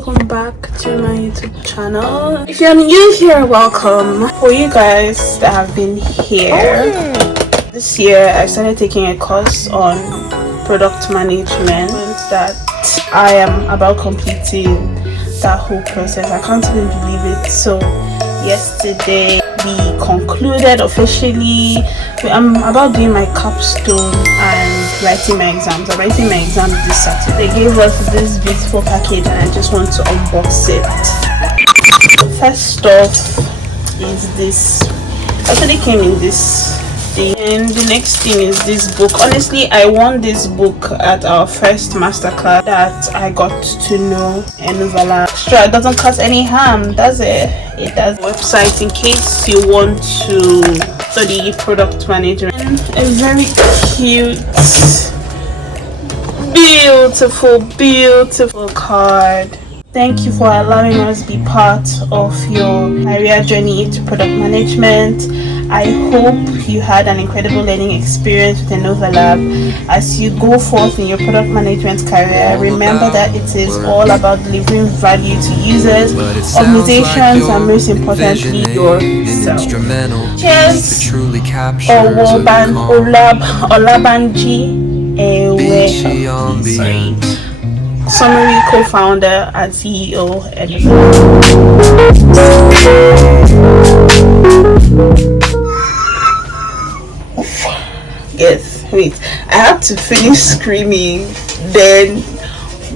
welcome back to my YouTube channel. If you're new here, welcome. For you guys that have been here, this year I started taking a course on product management that I am about completing that whole process. I can't even believe it. So yesterday we concluded officially. I'm about doing my capstone and writing my exams. I'm writing my exams this Saturday. They gave us this beautiful package and I just want to unbox it. First off is this. Actually came in this thing, and the next thing is this book. Honestly, I won this book at our first masterclass that I got to know Enovala. Sure, it doesn't cause any harm, does it? It does. Website in case you want to study product management. A very cute, beautiful card. Thank you for allowing us to be part of your career journey into product management. I hope you had an incredible learning experience with Enova Lab. As you go forth in your product management career, remember that it is all about delivering value to users, organizations, and most importantly, yourself. Cheers! Olabanji Ewe. Summary co-founder and CEO Yes, wait, I have to finish screaming, then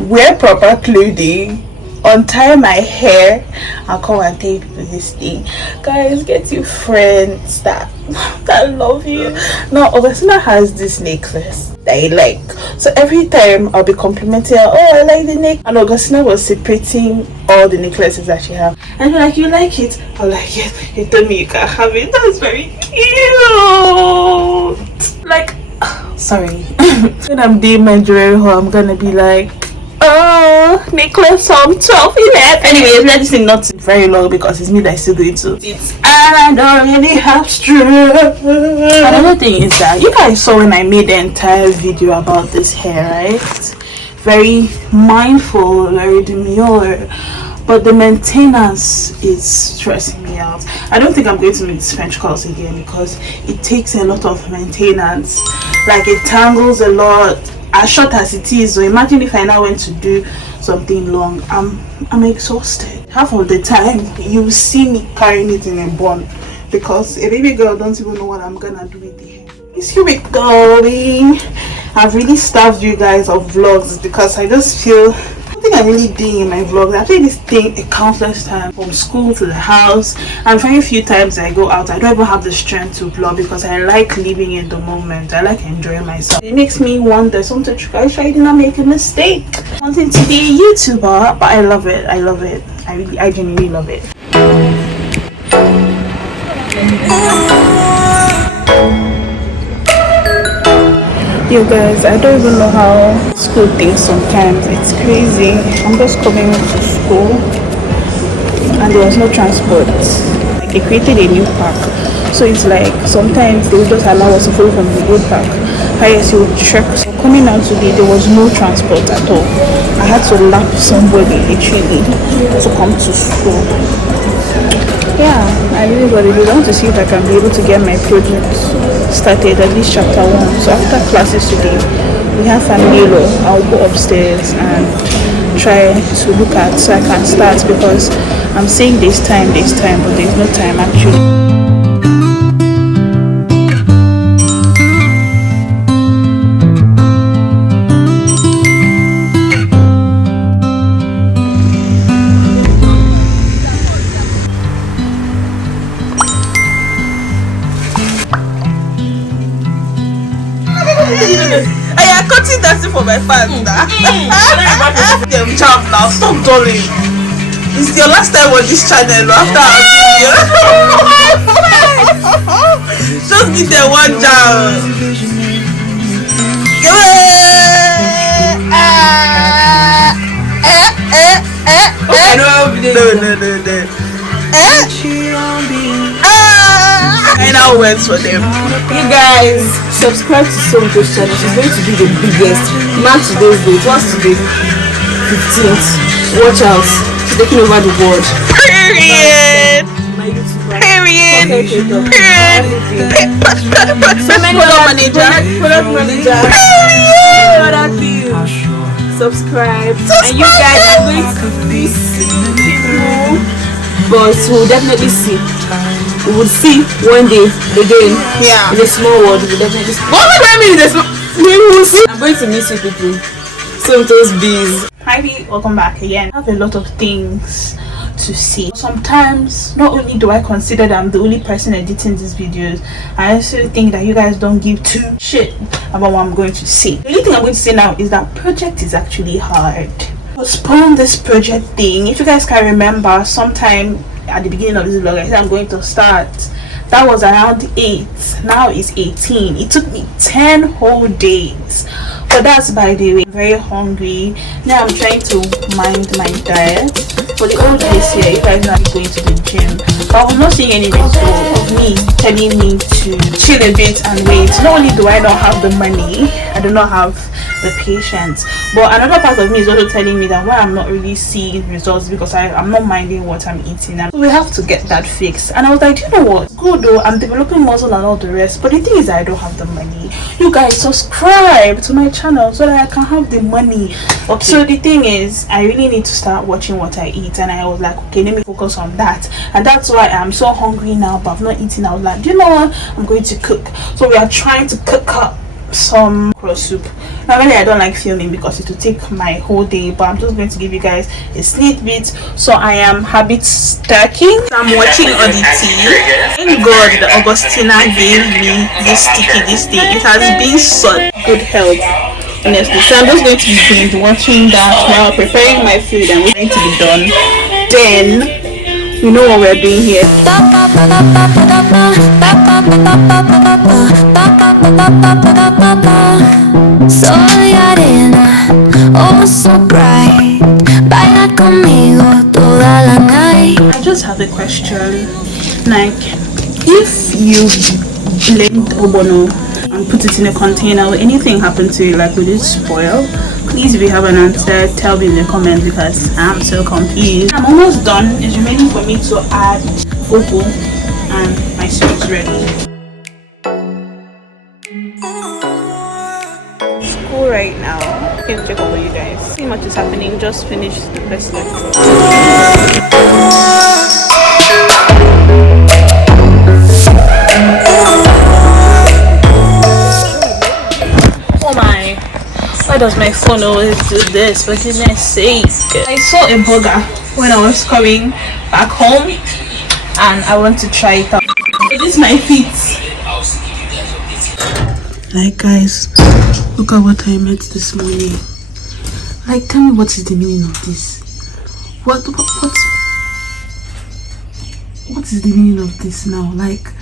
wear proper clothing, untie my hair, and come and tell people this thing. Guys, get you friends that love you. Now Augustina has this necklace that I like, so every time I'll be complimenting her, oh I like the neck, and Augustina was separating all the necklaces that she have, and you're like, you like it? I'm like, yes. You told me you can have it. That's very cute. Like, sorry. When I'm doing my jewelry haul, I'm gonna be like, oh, necklace from 12 11. Anyways, let this thing not very long because it's me that's still going to it, and I don't really have strength. Another thing is that you guys saw when I made the entire video about this hair, right? Very mindful, very demure, but the maintenance is stressing me out. I don't think I'm going to make French curls again because it takes a lot of maintenance. Like, it tangles a lot. As short as it is, so imagine if I now went to do something long. I'm exhausted. Half of the time you see me carrying it in a bun because a baby girl don't even know what I'm gonna do with the hair. Let's keep it going. I've really starved you guys of vlogs because I just feel I'm really doing in my vlogs. I play this thing a countless times, from school to the house, and very few times I go out I don't even have the strength to vlog because I like living in the moment. I like enjoying myself. It makes me wonder sometimes, try I did not make a mistake wanting to be a YouTuber, but I love it. I genuinely love it. You guys, I don't even know how school thinks sometimes. It's crazy. I'm just coming to school and there was no transport. Like, they created a new park, so it's like sometimes they will just allow us to follow from the old park. Highest you would check. So coming out today, there was no transport at all. I had to lap somebody literally to come to school. Yeah, I really got it. I want to see if I can be able to get my project started, at least chapter 1. So after classes today, we have family law. I'll go upstairs and try to look at so I can start, because I'm saying there's time, but there's no time actually. I am cutting dancing for my fans now. Them champ now, stop dolling. It's your last time on this channel after our video. Just give them one jam. No. I now went for them. You guys, subscribe to Sonjo's channel. She's going to be the biggest. Mark today's date. What's today? 15th. watch out. She's taking over the world. Period. My YouTuber. Period. Everything. So many Product manager. manager. Period. Other things. Subscribe. And you guys are going to be people, but we'll definitely see. We will see one day again. Yeah. In a small world, we'll definitely see. What do I mean? We will see. I'm going to miss you people. So those bees. Hi, welcome back again. I have a lot of things to see. Sometimes not only do I consider that I'm the only person editing these videos, I also think that you guys don't give two shit about what I'm going to say. The only thing I'm going to say now is that project is actually hard. Postpone this project thing. If you guys can remember, sometime at the beginning of this vlog I said I'm going to start. That was around 8. Now it's 18. It took me 10 whole days. But that's by the way. I'm very hungry. Now I'm trying to mind my diet. For the old days here, you guys know I'm going to the gym. But I'm not seeing any results of me telling me to chill a bit and wait. Not only do I not have the money, I do not have the patience, but another part of me is also telling me that why I'm not really seeing results because I'm not minding what I'm eating, and so we have to get that fixed. And I was like, you know what, good though, I'm developing muscle and all the rest, but the thing is that I don't have the money. You guys subscribe to my channel so that I can have the money. Okay, so the thing is I really need to start watching what I eat, and I was like, okay, let me focus on that. And that's why I'm so hungry now, but I've not eaten. I was like, do you know what, I'm going to cook. So we are trying to cook up some cross soup. Normally I don't like filming because it will take my whole day, but I'm just going to give you guys a sneak bit. So I am habit stacking. I'm watching Oddity. Thank God the Augustina gave me this thing. It has been such good help, honestly. So I'm just going to be binge watching that while preparing my food and waiting to be done. Then you know what we're doing here. Soy arena, oh so bright. Baila conmigo toda la night. I just have a question. Like, if you blend obono and put it in a container, will anything happen to it? Like, will it spoil? Please, if you have an answer, tell me in the comments because I'm so confused. I'm almost done. It's remaining for me to add obo and my soup is ready. School right now. Here to check over you guys. See what is happening. Just finished the first lecture. Oh my, why does my phone always do this? For goodness sake. I saw a burger when I was coming back home and I want to try it out. This is my feet. Like guys, look at what I met this morning. Like, tell me what is the meaning of this? What is the meaning of this now? Like,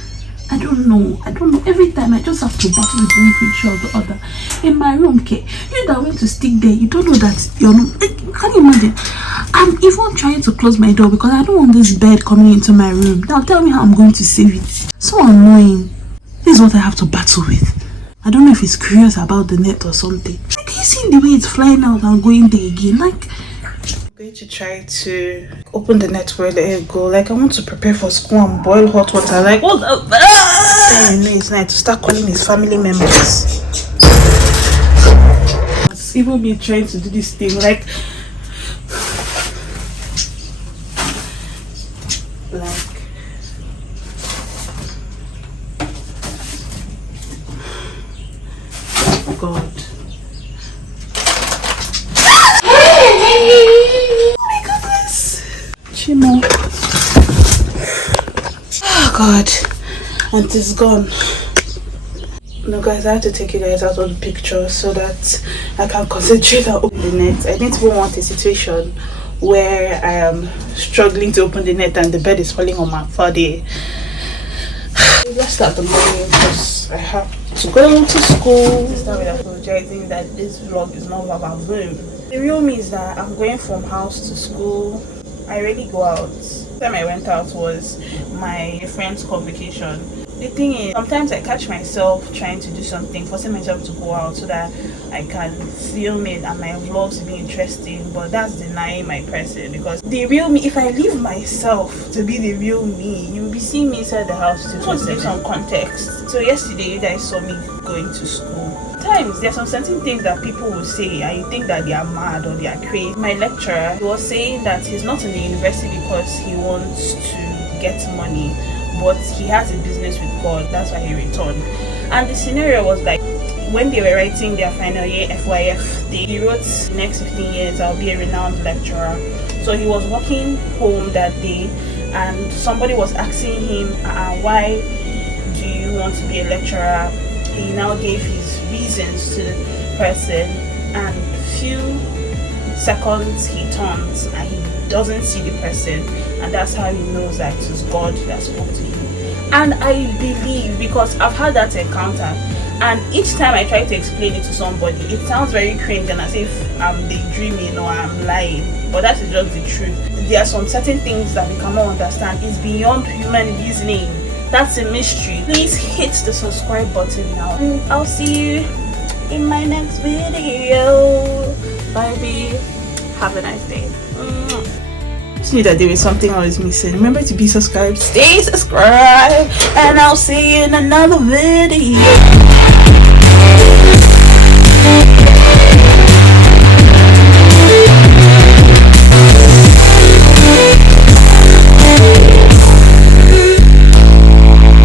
I don't know. Every time I just have to battle with one creature or the other. In my room, okay, you that went to stick there, you don't know that you're not. Can you imagine? I'm even trying to close my door because I don't want this bed coming into my room. Now tell me how I'm going to save it. So annoying. This is what I have to battle with. I don't know if it's curious about the net or something. Like, you see the way it's flying out and going there again. Like, I'm going to try to open the net where the air go. Like, I want to prepare for school and boil hot water. Like, what the? It's nice to start calling his family members. It's even me trying to do this thing. Like God. Oh my goodness. Chimo. Oh God. And it's gone. No guys, I have to take you guys out of the picture so that I can concentrate on opening the net. I didn't even want a situation where I am struggling to open the net and the bed is falling on my body. Let's start the morning because I have to go to school. Start with apologizing that this vlog is not about boom. The real me is that I'm going from house to school. I rarely go out. The time I went out was my friend's convocation. the thing is, sometimes I catch myself trying to do something, forcing myself to go out so that I can film it and my vlogs will be interesting, but that's denying my person, because the real me, if I leave myself to be the real me, you'll be seeing me inside the house too. I want to give some context. So yesterday you guys saw me going to school. Times there are some certain things that people will say and you think that they are mad or they are crazy. My lecturer, he was saying that he's not in the university because he wants to get money, but he has a business with God, that's why he returned. And the scenario was like, when they were writing their final year FYF, he wrote, next 15 years I'll be a renowned lecturer. So he was walking home that day and somebody was asking him, why do you want to be a lecturer? He now gave his reasons to the person, and few seconds he turns and he doesn't see the person, and that's how he knows that it was God that spoke to him. And I believe, because I've had that encounter, and each time I try to explain it to somebody, it sounds very cringe and as if I'm daydreaming or I'm lying, but that is just the truth. There are some certain things that we cannot understand. It's beyond human reasoning. That's a mystery. Please hit the subscribe button now, and I'll see you in my next video. Bye, babe. Have a nice day. Just knew that there was something I was missing. Remember to be subscribed, stay subscribed, and I'll see you in another video.